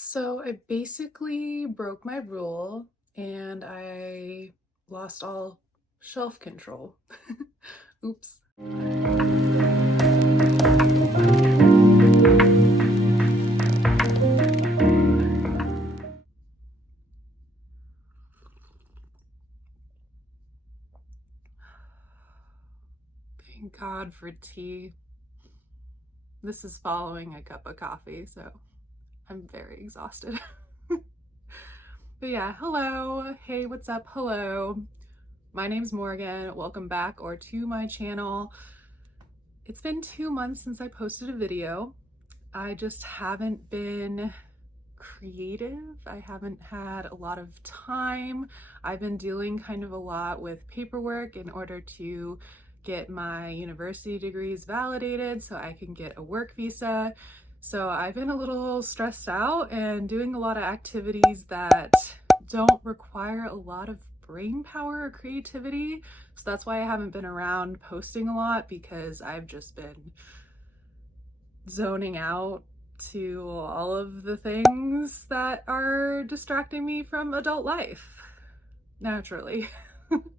So I basically broke my rule and I lost all shelf control. Oops. Thank God for tea. This is following a cup of coffee, so I'm very exhausted. But yeah, hello. Hey, what's up? Hello. My name's Morgan. Welcome back or to my channel. It's been 2 months since I posted a video. I just haven't been creative. I haven't had a lot of time. I've been dealing kind of a lot with paperwork in order to get my university degrees validated so I can get a work visa. So I've been a little stressed out and doing a lot of activities that don't require a lot of brain power or creativity. So that's why I haven't been around posting a lot, because I've just been zoning out to all of the things that are distracting me from adult life, naturally.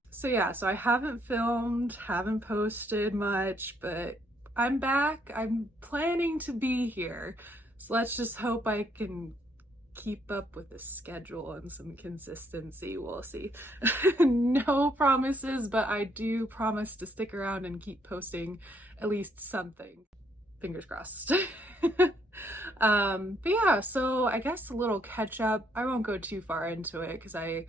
So yeah, so I haven't filmed, haven't posted much, but I'm back. I'm planning to be here. So let's just hope I can keep up with the schedule and some consistency. We'll see. No promises, but I do promise to stick around and keep posting at least something. Fingers crossed. But yeah, so I guess a little catch up. I won't go too far into it because I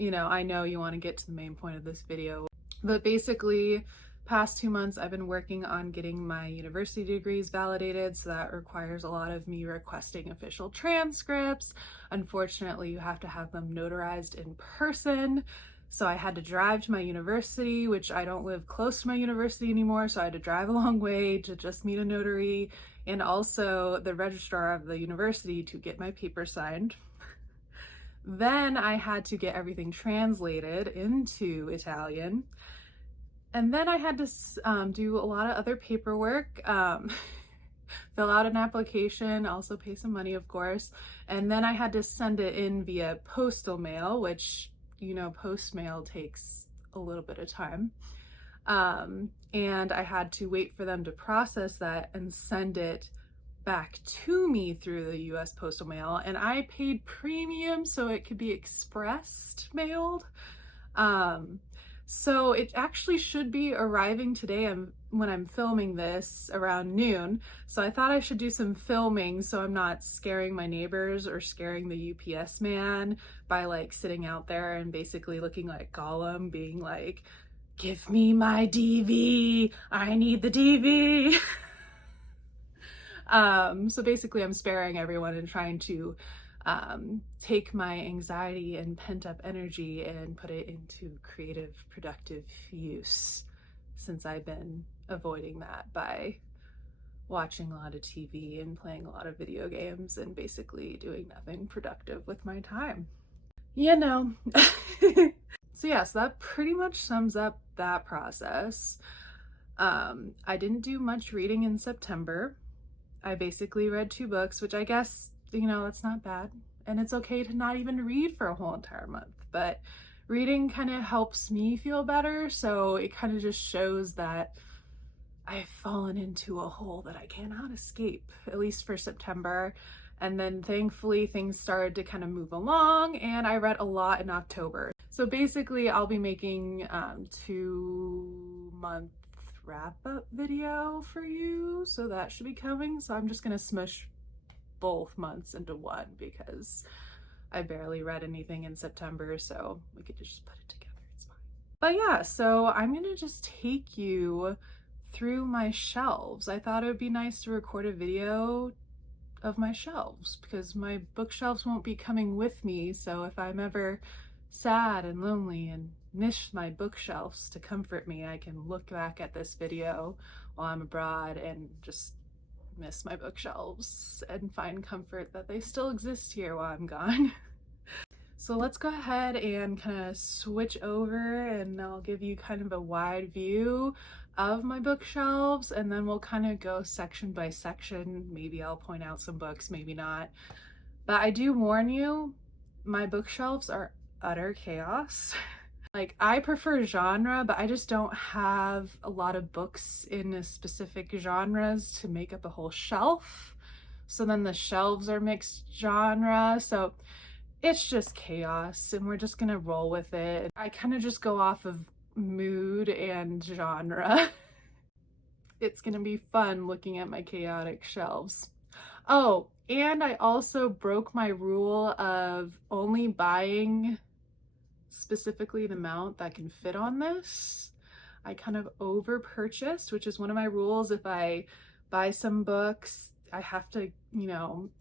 know you want to get to the main point of this video. But basically, past 2 months, I've been working on getting my university degrees validated. So that requires a lot of me requesting official transcripts. Unfortunately, you have to have them notarized in person. So I had to drive to my university, which I don't live close to my university anymore. So I had to drive a long way to just meet a notary and also the registrar of the university to get my paper signed. Then I had to get everything translated into Italian. And then I had to do a lot of other paperwork, fill out an application, also pay some money, of course. And then I had to send it in via postal mail, which, post mail takes a little bit of time. And I had to wait for them to process that and send it back to me through the US postal mail, and I paid premium so it could be expressed mailed. So it actually should be arriving today when I'm filming this around noon. So I thought I should do some filming so I'm not scaring my neighbors or scaring the UPS man by like sitting out there and basically looking like Gollum, being like, "Give me my DV, I need the DV." So basically I'm sparing everyone and trying to take my anxiety and pent up energy and put it into creative, productive use, since I've been avoiding that by watching a lot of TV and playing a lot of video games and basically doing nothing productive with my time. You know. So yeah, so that pretty much sums up that process. I didn't do much reading in September. I basically read 2 books, which I guess, that's not bad. And it's okay to not even read for a whole entire month, but reading kind of helps me feel better. So it kind of just shows that I've fallen into a hole that I cannot escape, at least for September. And then thankfully things started to kind of move along and I read a lot in October. So basically I'll be making 2-month wrap-up video for you, so that should be coming. So I'm just gonna smush both months into one because I barely read anything in September, so we could just put it together, it's fine. But yeah, so I'm gonna just take you through my shelves. I thought it would be nice to record a video of my shelves because my bookshelves won't be coming with me, so if I'm ever sad and lonely and miss my bookshelves to comfort me, I can look back at this video while I'm abroad and just miss my bookshelves and find comfort that they still exist here while I'm gone. So let's go ahead and kind of switch over and I'll give you kind of a wide view of my bookshelves, and then we'll kind of go section by section. Maybe I'll point out some books, maybe not. But I do warn you, my bookshelves are utter chaos. Like, I prefer genre, but I just don't have a lot of books in a specific genres to make up a whole shelf. So then the shelves are mixed genre. So it's just chaos and we're just gonna roll with it. I kind of just go off of mood and genre. It's gonna be fun looking at my chaotic shelves. Oh, and I also broke my rule of only buying specifically the amount that can fit on this. I kind of over purchased, which is one of my rules. If I buy some books, I have to,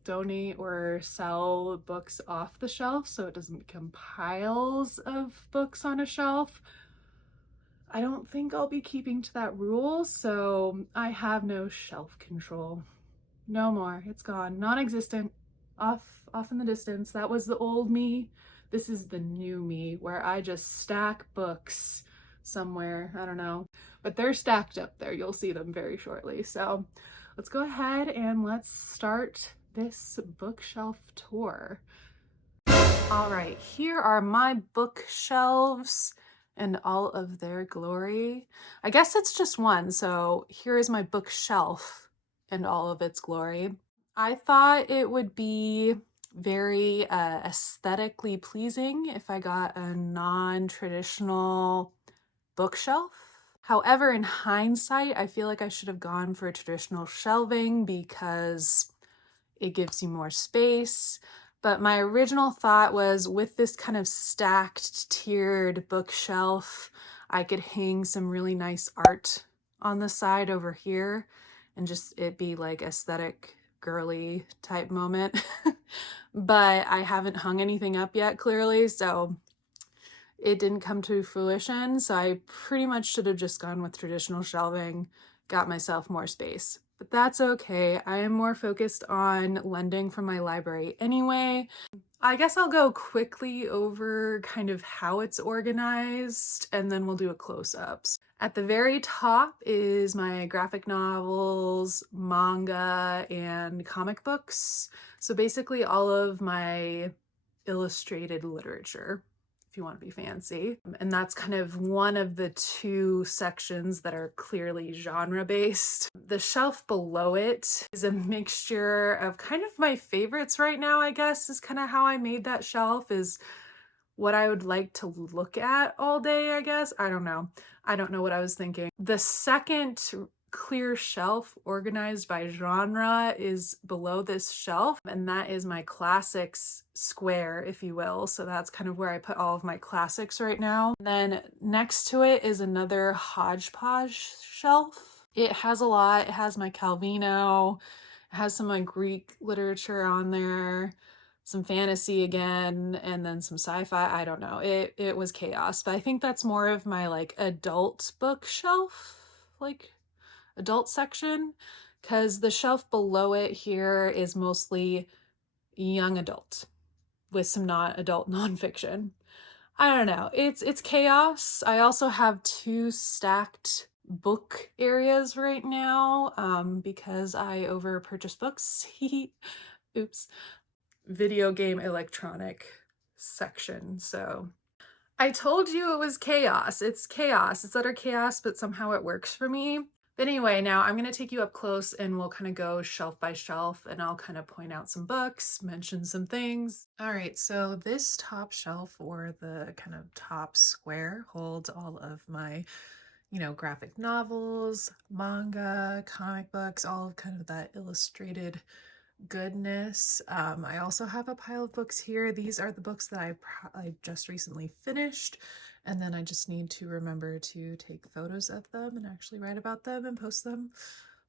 donate or sell books off the shelf so it doesn't become piles of books on a shelf. I don't think I'll be keeping to that rule, so I have no shelf control. No more. It's gone. Non-existent. Off in the distance. That was the old me. This is the new me where I just stack books somewhere. I don't know. But they're stacked up there. You'll see them very shortly. So let's go ahead and let's start this bookshelf tour. All right, here are my bookshelves and all of their glory. I guess it's just one, so here is my bookshelf and all of its glory. I thought it would be very aesthetically pleasing if I got a non-traditional bookshelf. However, in hindsight, I feel like I should have gone for traditional shelving because it gives you more space. But my original thought was with this kind of stacked, tiered bookshelf, I could hang some really nice art on the side over here and just it be like aesthetic, girly type moment. But I haven't hung anything up yet, clearly, so it didn't come to fruition. So I pretty much should have just gone with traditional shelving, got myself more space. But that's okay. I am more focused on lending from my library anyway. I guess I'll go quickly over kind of how it's organized and then we'll do a close-ups. At the very top is my graphic novels, manga, and comic books. So basically all of my illustrated literature, if you want to be fancy. And that's kind of one of the two sections that are clearly genre-based. The shelf below it is a mixture of kind of my favorites right now, I guess, is kind of how I made that shelf, is what I would like to look at all day, I guess. I don't know. I don't know what I was thinking. The second clear shelf organized by genre is below this shelf, and that is my classics square, if you will. So that's kind of where I put all of my classics right now. And then next to it is another hodgepodge shelf. It has a lot. It has my Calvino, it has some like Greek literature on there, some fantasy again, and then some sci-fi. I don't know. It was chaos, but I think that's more of my like adult bookshelf, like adult section, because the shelf below it here is mostly young adult with some not adult nonfiction. I don't know. It's chaos. I also have two stacked book areas right now because I over purchased books. Oops. Video game electronic section. So I told you it was chaos. It's chaos. It's utter chaos, but somehow it works for me. But anyway, now I'm going to take you up close and we'll kind of go shelf by shelf and I'll kind of point out some books, mention some things. All right, so this top shelf, or the kind of top square, holds all of my, graphic novels, manga, comic books, all of kind of that illustrated goodness. I also have a pile of books here. These are the books that I just recently finished, and then I just need to remember to take photos of them and actually write about them and post them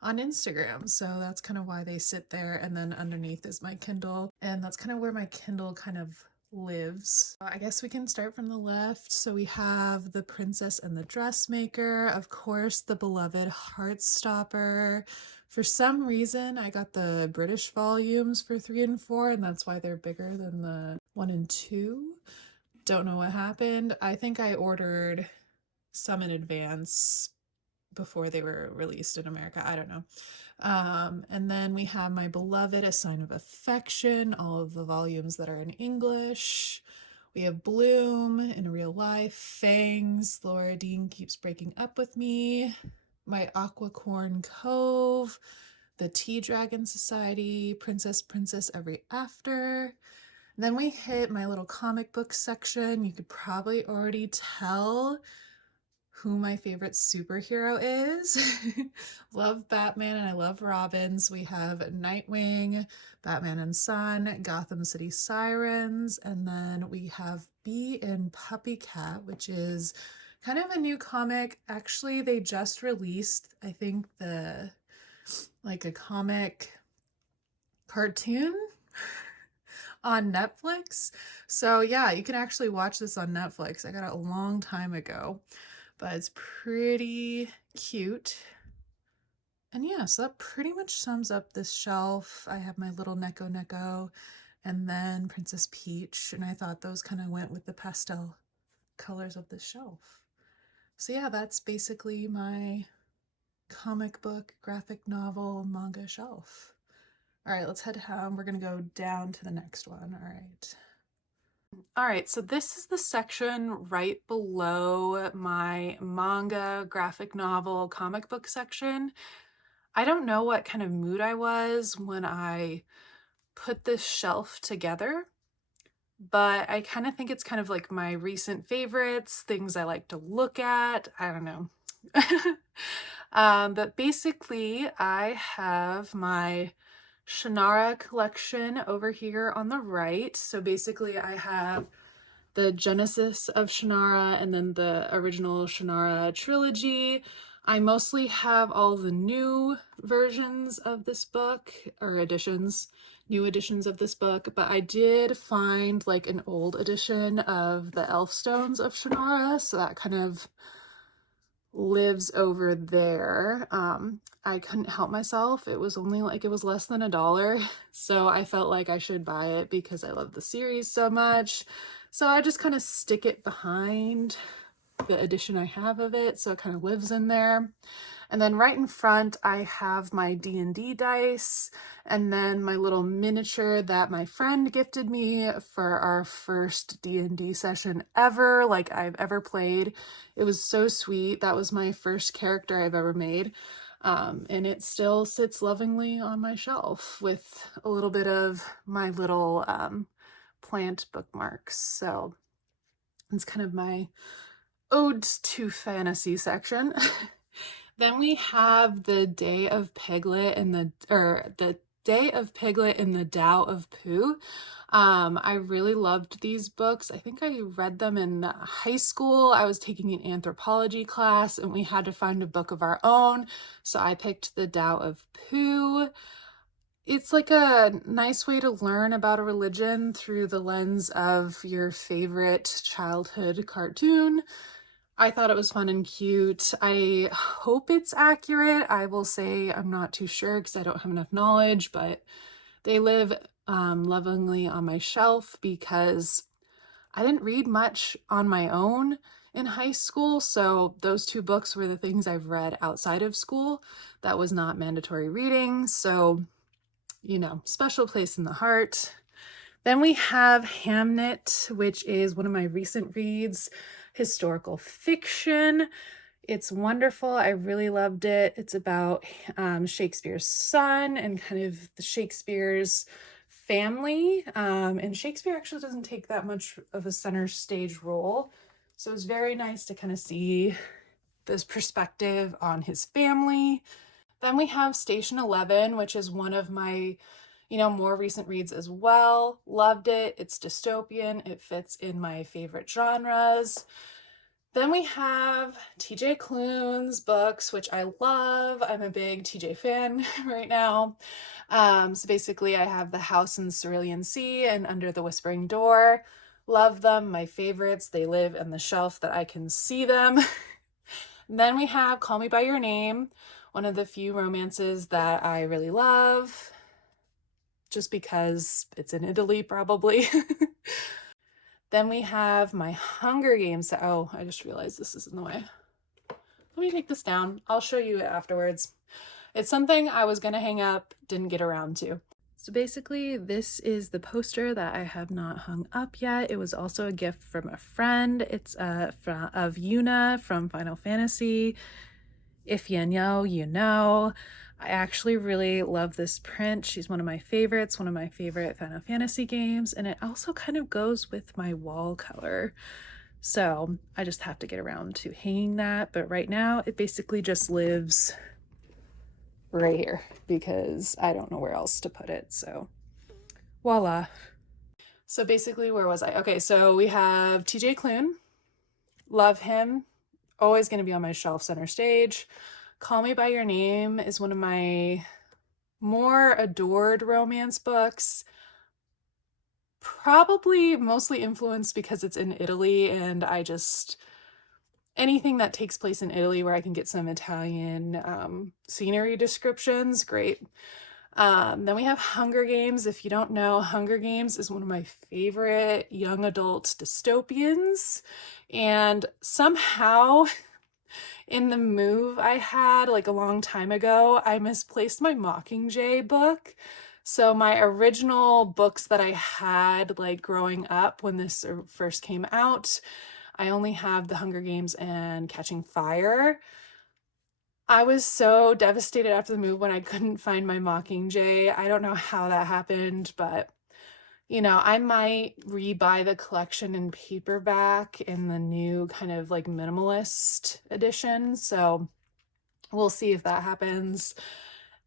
on Instagram. So that's kind of why they sit there. And then underneath is my Kindle, and that's kind of where my Kindle kind of lives. I guess we can start from the left. So we have The Princess and the Dressmaker, of course, the beloved Heartstopper. For some reason, I got the British volumes for 3 and 4, and that's why they're bigger than the 1 and 2. Don't know what happened. I think I ordered some in advance before they were released in America. I don't know. And then we have My Beloved, A Sign of Affection, all of the volumes that are in English. We have Bloom, In Real Life, Fangs, Laura Dean Keeps Breaking Up With Me, My Aquacorn Cove, The Tea Dragon Society, Princess Every After. And then we hit my little comic book section. You could probably already tell who my favorite superhero is. Love Batman and I love Robins. We have Nightwing, Batman and Son, Gotham City Sirens, and then we have Bee and Puppy Cat, which is kind of a new comic. Actually, they just released, I think, like a comic cartoon on Netflix. So yeah, you can actually watch this on Netflix. I got it a long time ago, but it's pretty cute. And yeah, so that pretty much sums up this shelf. I have my little Neko Neko and then Princess Peach, and I thought those kind of went with the pastel colors of the shelf. So yeah, that's basically my comic book, graphic novel, manga shelf. All right, let's head home. We're gonna go down to the next one. All right. All right, so this is the section right below my manga, graphic novel, comic book section. I don't know what kind of mood I was when I put this shelf together, but I kind of think it's kind of like my recent favorites, things I like to look at. I don't know. But basically, I have my Shannara collection over here on the right. So basically, I have the Genesis of Shannara and then the original Shannara trilogy. I mostly have all the new versions of this book, or editions, new editions of this book, but I did find like an old edition of the Elfstones of Shannara, so that kind of lives over there. I couldn't help myself. It was only like, it was less than $1. So I felt like I should buy it because I love the series so much. So I just kind of stick it behind the edition I have of it. So it kind of lives in there. And then right in front, I have my D&D dice and then my little miniature that my friend gifted me for our first D&D session ever, like I've ever played. It was so sweet. That was my first character I've ever made. And it still sits lovingly on my shelf with a little bit of my little plant bookmarks. So it's kind of my ode to fantasy section. Then we have the Day of Piglet and the Day of Piglet and the Tao of Pooh. I really loved these books. I think I read them in high school. I was taking an anthropology class and we had to find a book of our own. So I picked the Tao of Pooh. It's like a nice way to learn about a religion through the lens of your favorite childhood cartoon. I thought it was fun and cute. I hope it's accurate. I will say I'm not too sure because I don't have enough knowledge, but they live lovingly on my shelf because I didn't read much on my own in high school. So those two books were the things I've read outside of school. That was not mandatory reading. So, you know, special place in the heart. Then we have Hamnet, which is one of my recent reads, historical fiction. It's wonderful. I really loved it. It's about Shakespeare's son and kind of the Shakespeare's family. And Shakespeare actually doesn't take that much of a center stage role. So it's very nice to kind of see this perspective on his family. Then we have Station 11, which is one of my more recent reads as well. Loved it. It's dystopian. It fits in my favorite genres. Then we have TJ Klune's books, which I love. I'm a big TJ fan right now. So basically I have The House in the Cerulean Sea and Under the Whispering Door. Love them. My favorites. They live in the shelf that I can see them. Then we have Call Me By Your Name, one of the few romances that I really love, just because it's in Italy, probably. Then we have my Hunger Games. Oh, I just realized this is in the way. Let me take this down. I'll show you it afterwards. It's something I was gonna hang up, didn't get around to. So basically, this is the poster that I have not hung up yet. It was also a gift from a friend. It's of Yuna from Final Fantasy. If you know, you know. I actually really love this print. She's one of my favorites, one of my favorite Final Fantasy games, and it also kind of goes with my wall color. So I just have to get around to hanging that. But right now, it basically just lives right here because I don't know where else to put it. So voila. So basically, where was I? Okay, so we have TJ Klune. Love him. Always going to be on my shelf center stage. Call Me By Your Name is one of my more adored romance books. Probably mostly influenced because it's in Italy, and I just anything that takes place in Italy where I can get some Italian scenery descriptions, great. Then we have Hunger Games. If you don't know, Hunger Games is one of my favorite young adult dystopians. And somehow in the move I had like a long time ago, I misplaced my Mockingjay book. So my original books that I had like growing up when this first came out, I only have The Hunger Games and Catching Fire. I was so devastated after the move when I couldn't find my Mockingjay. I don't know how that happened, but I might rebuy the collection in paperback in the new kind of like minimalist edition. So we'll see if that happens.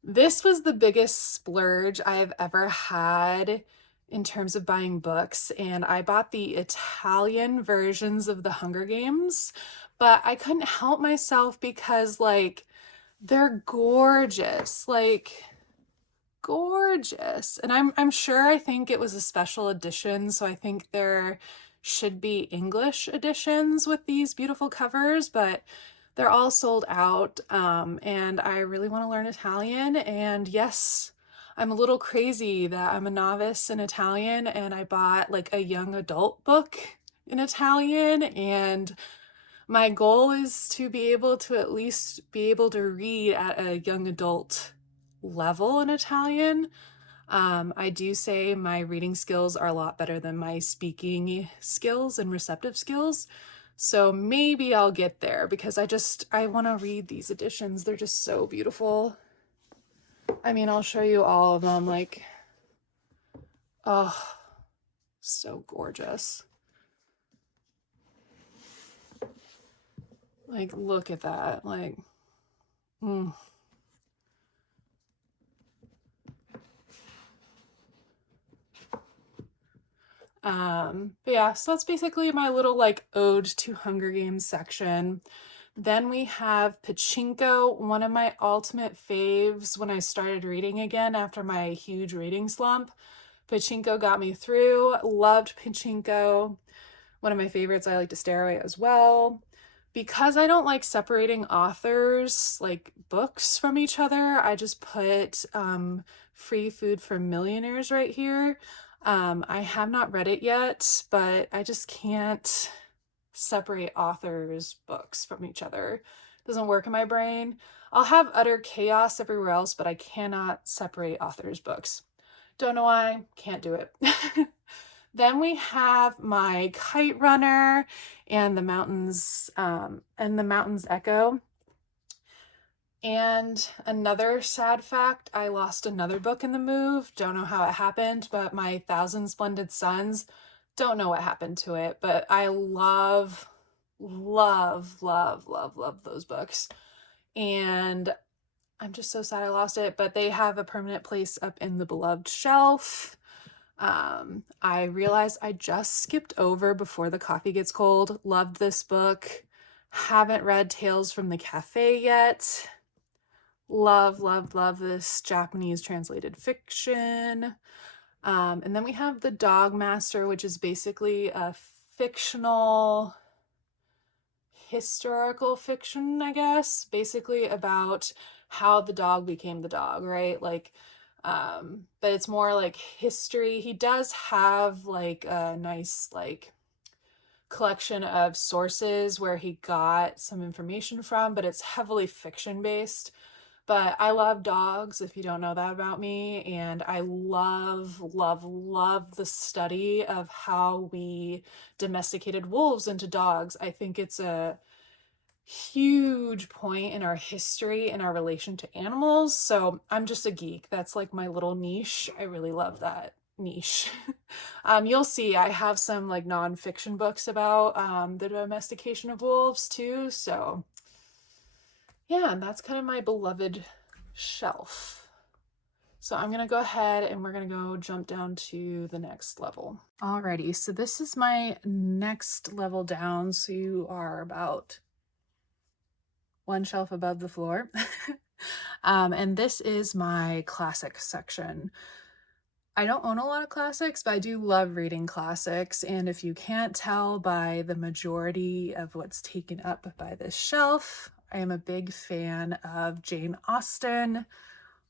This was the biggest splurge I've ever had in terms of buying books, and I bought the Italian versions of the Hunger Games, but I couldn't help myself because like they're gorgeous. Like gorgeous. And I'm sure I think it was a special edition, so I think there should be English editions with these beautiful covers, but they're all sold out. And I really want to learn Italian. And yes, I'm a little crazy that I'm a novice in Italian and I bought like a young adult book in Italian, and my goal is to be able to at least be able to read at a young adult level in Italian. I do say my reading skills are a lot better than my speaking skills and receptive skills. So maybe I'll get there because I want to read these editions. They're just so beautiful. I mean, I'll show you all of them. Like, oh, so gorgeous. Like, look at that. Like, mm. But yeah, so that's basically my little like ode to Hunger Games section. Then we have Pachinko, one of my ultimate faves when I started reading again after my huge reading slump. Pachinko got me through. Loved Pachinko. One of my favorites I like to stare away as well. Because I don't like separating authors, like books from each other, I just put Free Food for Millionaires right here. I have not read it yet, but I just can't separate authors' books from each other. It doesn't work in my brain. I'll have utter chaos everywhere else, but I cannot separate authors' books. Don't know why, can't do it. Then we have my Kite Runner and the Mountains Echo. And another sad fact, I lost another book in the move. Don't know how it happened, but my Thousand Splendid Suns, don't know what happened to it, but I love, love, love, love, love those books. And I'm just so sad I lost it, but they have a permanent place up in the beloved shelf. I realized I just skipped over Before the Coffee Gets Cold. Loved this book. Haven't read Tales from the Cafe yet. Love, love, love this Japanese translated fiction. And then we have The Dog Master, which is basically a fictional historical fiction, I guess, basically about how the dog became the dog, right? Like, but it's more like history. He does have like a nice like collection of sources where he got some information from, but it's heavily fiction based. But I love dogs, if you don't know that about me, and I love, love, love the study of how we domesticated wolves into dogs. I think it's a huge point in our history and our relation to animals. So I'm just a geek. That's like my little niche. I really love that niche. You'll see I have some like nonfiction books about the domestication of wolves too. So yeah, and that's kind of my beloved shelf. So I'm gonna go ahead and we're gonna go jump down to the next level. Alrighty, so this is my next level down. So you are about one shelf above the floor. And this is my classic section. I don't own a lot of classics, but I do love reading classics. And if you can't tell by the majority of what's taken up by this shelf, I am a big fan of Jane Austen.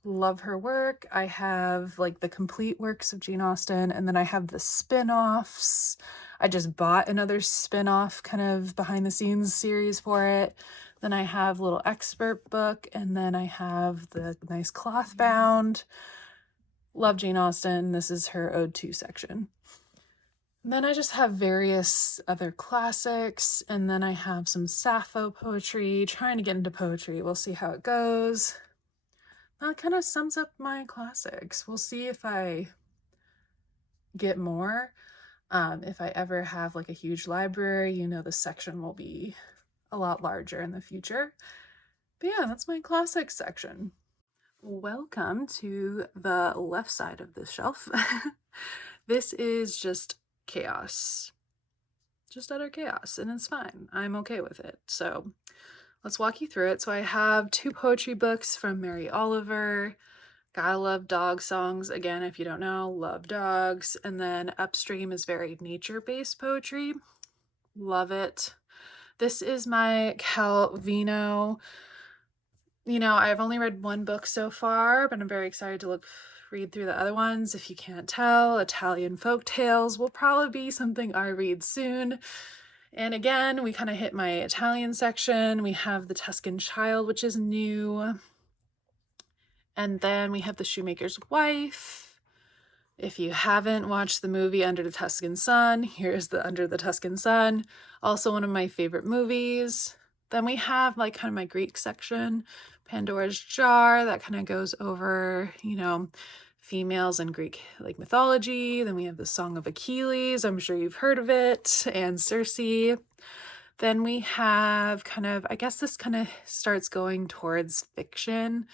Love her work. I have like the complete works of Jane Austen, and then I have the spin-offs. I just bought another spin-off kind of behind the scenes series for it. Then I have a little expert book, and then I have the nice cloth bound. Love Jane Austen. This is her Ode to section. And then I just have various other classics, and then I have some Sappho poetry, trying to get into poetry. We'll see how it goes. That kind of sums up my classics. We'll see if I get more. If I ever have like a huge library, you know, the section will be a lot larger in the future. But yeah, that's my classics section. Welcome to the left side of this shelf. This is just chaos. Just utter chaos, and it's fine. I'm okay with it. So let's walk you through it. So I have 2 poetry books from Mary Oliver. Gotta love dog songs. Again, if you don't know, love dogs. And then Upstream is very nature-based poetry. Love it. This is my Calvino. You know, I've only read 1 book so far, but I'm very excited to read through the other ones. If you can't tell, Italian folk tales will probably be something I read soon. And again, we kind of hit my Italian section. We have The Tuscan Child, which is new. And then we have The Shoemaker's Wife. If you haven't watched the movie Under the Tuscan Sun, here's the Under the Tuscan Sun. Also one of my favorite movies. Then we have like kind of my Greek section, Pandora's Jar, that kind of goes over, you know, females in Greek like mythology. Then we have the Song of Achilles, I'm sure you've heard of it, and Circe. Then we have kind of, I guess this kind of starts going towards fiction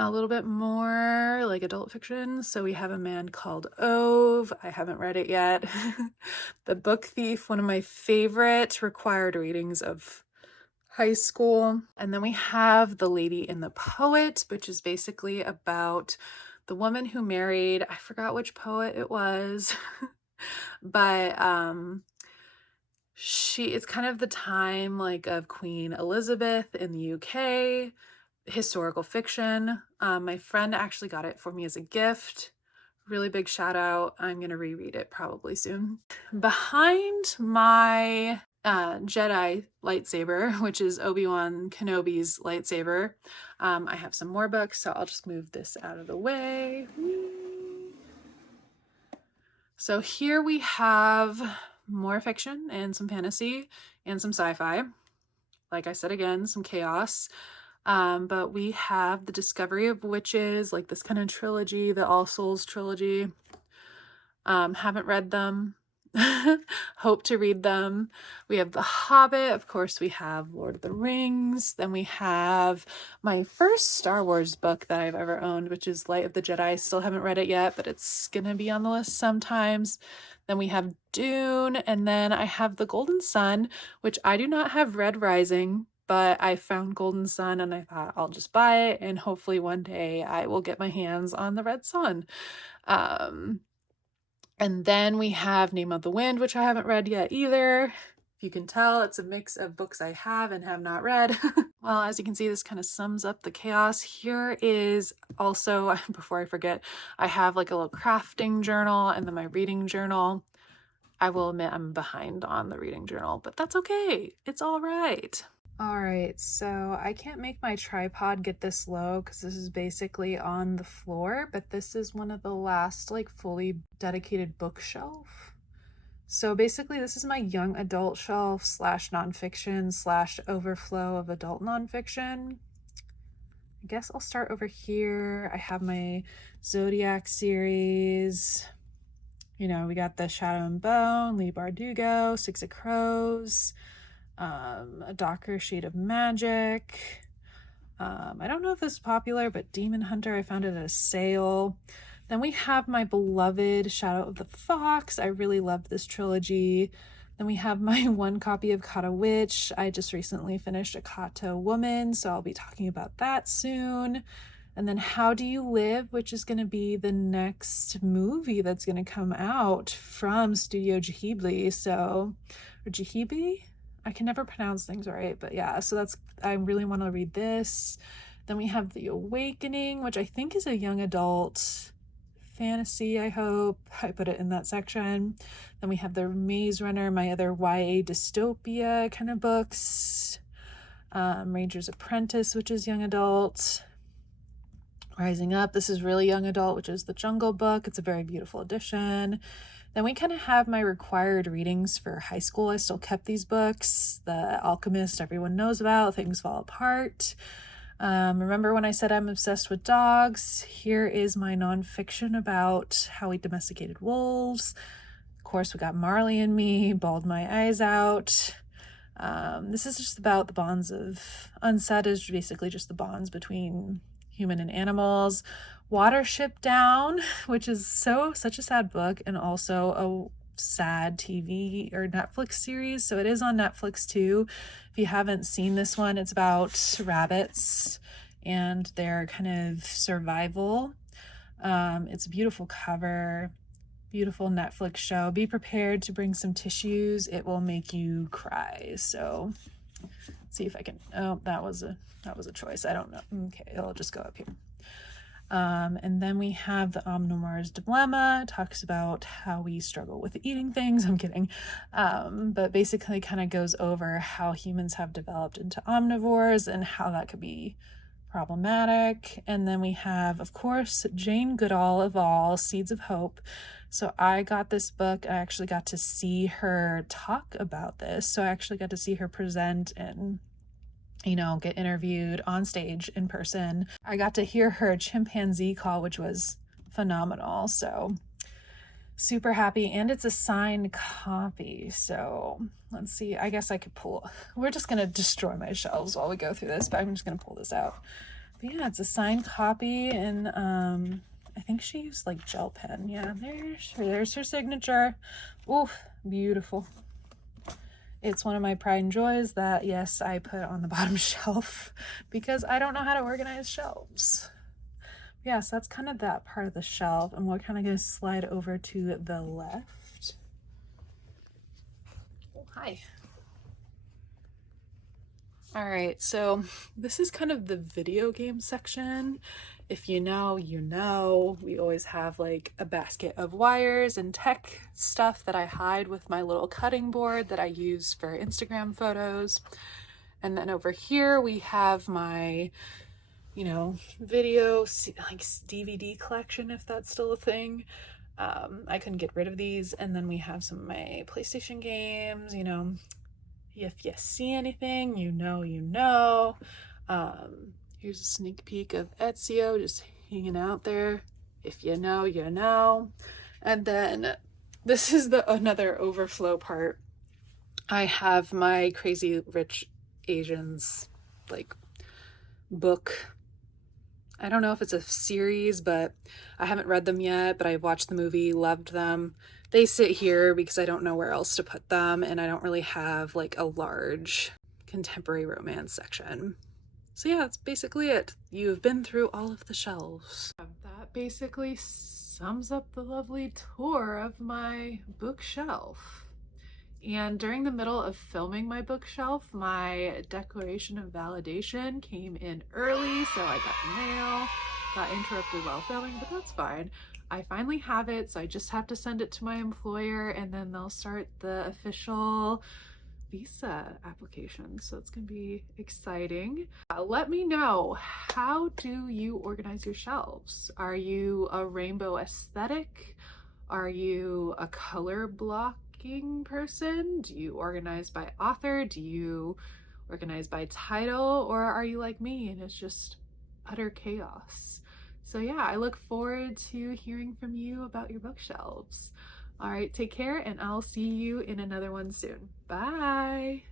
a little bit more, like adult fiction. So we have A Man Called Ove. I haven't read it yet. The Book Thief, one of my favorite required readings of high school. And then we have The Lady and the Poet, which is basically about the woman who married, I forgot which poet it was, but it's kind of the time like of Queen Elizabeth in the UK, historical fiction. My friend actually got it for me as a gift. Really big shout out. I'm gonna reread it probably soon. Behind my Jedi lightsaber, which is Obi-Wan Kenobi's lightsaber, I have some more books, so I'll just move this out of the way. So here we have more fiction and some fantasy and some sci-fi. Like I said, again, some chaos. But we have The Discovery of Witches, like this kind of trilogy, the All Souls trilogy. Haven't read them. Hope to read them. We have The Hobbit. Of course, we have Lord of the Rings. Then we have my first Star Wars book that I've ever owned, which is Light of the Jedi. I still haven't read it yet, but it's gonna be on the list sometimes. Then we have Dune, and then I have The Golden Sun, which I do not have Red Rising, but I found Golden Sun and I thought I'll just buy it, and hopefully one day I will get my hands on the Red Sun. And then we have Name of the Wind, which I haven't read yet either. If you can tell, it's a mix of books I have and have not read. Well, as you can see, this kind of sums up the chaos. Here is also, before I forget, I have like a little crafting journal and then my reading journal. I will admit I'm behind on the reading journal, but that's okay. It's all right. All right, so I can't make my tripod get this low because this is basically on the floor, but this is one of the last like fully dedicated bookshelf. So basically this is my young adult shelf slash nonfiction slash overflow of adult nonfiction. I guess I'll start over here. I have my Zodiac series. You know, we got the Shadow and Bone, Lee Bardugo, Six of Crows, A Darker Shade of Magic. I don't know if this is popular, but Demon Hunter, I found it at a sale. Then we have my beloved Shadow of the Fox. I really loved this trilogy. Then we have my one copy of Kata Witch. I just recently finished A Kata Woman, so I'll be talking about that soon. And then How Do You Live, which is going to be the next movie that's going to come out from Studio Ghibli. So, or Ghibli? I can never pronounce things right, but yeah, so I really want to read this. Then we have The Awakening, which I think is a young adult fantasy, I hope. I put it in that section. Then we have The Maze Runner, my other YA dystopia kind of books. Ranger's Apprentice, which is young adult. Rising Up, this is really young adult, which is The Jungle Book. It's a very beautiful edition. Then we kind of have my required readings for high school. I still kept these books. The Alchemist, everyone knows about. Things Fall Apart. Remember when I said I'm obsessed with dogs? Here is my nonfiction about how we domesticated wolves. Of course, we got Marley and Me, Bawled My Eyes Out. This is just about the bonds of Unsaid is basically just the bonds between human and animals. Watership Down, which is such a sad book and also a sad TV or Netflix series. So it is on Netflix too. If you haven't seen this one, it's about rabbits and their kind of survival. It's a beautiful cover, beautiful Netflix show. Be prepared to bring some tissues. It will make you cry. So see if I can, oh, that was a choice. I don't know. Okay, it'll just go up here. And then we have the Omnivore's Dilemma. It talks about how we struggle with eating things. I'm kidding. But basically kind of goes over how humans have developed into omnivores and how that could be problematic. And then we have, of course, Jane Goodall of all, Seeds of Hope. So I got this book. I actually got to see her talk about this. So I actually got to see her present and get interviewed on stage in person. I got to hear her chimpanzee call, which was phenomenal. So super happy. And it's a signed copy. So let's see. I guess I could we're just going to destroy my shelves while we go through this, but I'm just going to pull this out. But yeah, it's a signed copy. And I think she used like gel pen. Yeah, there's her signature. Ooh, beautiful. It's one of my pride and joys that, yes, I put on the bottom shelf because I don't know how to organize shelves. Yeah, so that's kind of that part of the shelf, and we're kind of going to slide over to the left. Oh, hi. All right, so this is kind of the video game section. If you know, you know. We always have like a basket of wires and tech stuff that I hide with my little cutting board that I use for Instagram photos. And then over here we have my, video, like DVD collection, if that's still a thing. I couldn't get rid of these. And then we have some of my PlayStation games, if you see anything, you know. Here's a sneak peek of Ezio just hanging out there. If you know, you know. And then this is another overflow part. I have my Crazy Rich Asians book. I don't know if it's a series, but I haven't read them yet, but I watched the movie, loved them. They sit here because I don't know where else to put them, and I don't really have a large contemporary romance section. So yeah, that's basically it. You've been through all of the shelves. That basically sums up the lovely tour of my bookshelf. And during the middle of filming my bookshelf, my declaration of validation came in early, so I got mail, got interrupted while filming, but that's fine. I finally have it, so I just have to send it to my employer and then they'll start the official visa application. So it's gonna be exciting. Let me know, how do you organize your shelves? Are you a rainbow aesthetic? Are you a color blocking person? Do you organize by author? Do you organize by title? Or are you like me and it's just utter chaos? So yeah, I look forward to hearing from you about your bookshelves. All right, take care and I'll see you in another one soon. Bye.